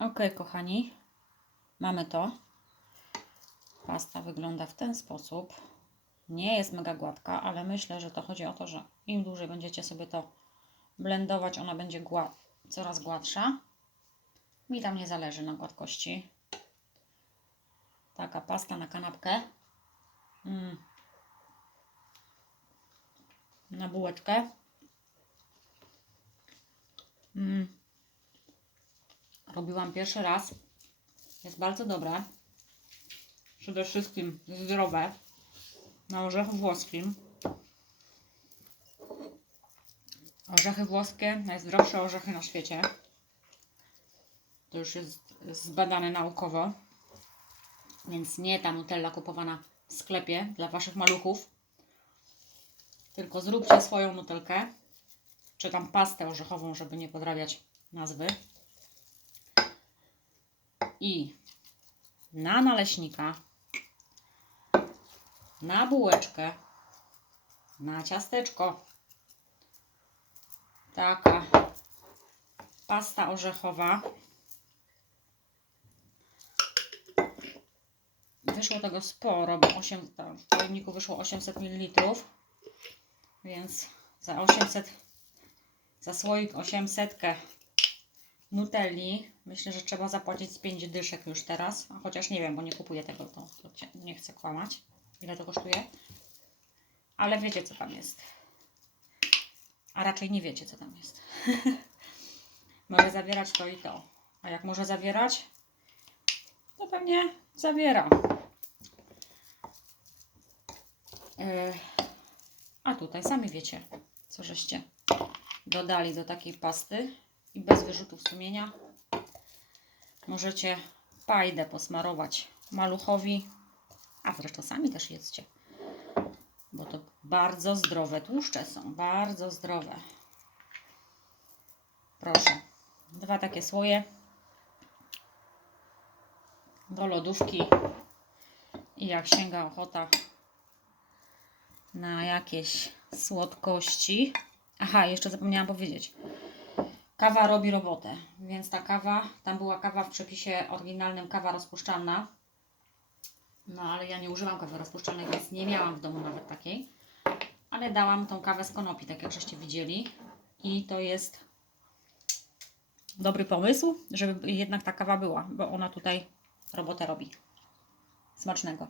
Ok, kochani, mamy to. Pasta wygląda w ten sposób. Nie jest mega gładka, ale myślę, że to chodzi o to, że im dłużej będziecie sobie to blendować, ona będzie gła coraz gładsza. Mi tam nie zależy na gładkości. Taka pasta na kanapkę. Mm. Na bułeczkę. Mm. Robiłam pierwszy raz. Jest bardzo dobre. Przede wszystkim zdrowe. Na orzechu włoskim. Orzechy włoskie, najzdrowsze orzechy na świecie. To już jest zbadane naukowo. Więc nie ta Nutella kupowana w sklepie dla Waszych maluchów. Tylko zróbcie swoją nutelkę. Czy tam pastę orzechową, żeby nie podrabiać nazwy. I na naleśnika, na bułeczkę, na ciasteczko. Taka pasta orzechowa. Wyszło tego sporo, bo 8, tam w pojemniku wyszło 800 ml. Więc za 800, za słoik 800 Nutelli myślę, że trzeba zapłacić z 5 dyszek już teraz. Chociaż nie wiem, bo nie kupuję tego, to, to nie chcę kłamać. Ile to kosztuje? Ale wiecie, co tam jest. A raczej nie wiecie, co tam jest. może zawierać to i to. A jak może zawierać, to pewnie zawiera. Yy, a tutaj sami wiecie, co żeście dodali do takiej pasty i bez wyrzutów sumienia możecie pajdę posmarować maluchowi, a zresztą sami też jedzcie, bo to bardzo zdrowe tłuszcze są, bardzo zdrowe. Proszę, dwa takie słoje do lodówki i jak sięga ochota na jakieś słodkości. Aha, jeszcze zapomniałam powiedzieć. Kawa robi robotę, więc ta kawa, tam była kawa w przepisie oryginalnym, kawa rozpuszczalna. No ale ja nie używam kawy rozpuszczalnej, więc nie miałam w domu nawet takiej. Ale dałam tą kawę z konopi, tak jak żeście widzieli. I to jest dobry pomysł, żeby jednak ta kawa była, bo ona tutaj robotę robi. Smacznego.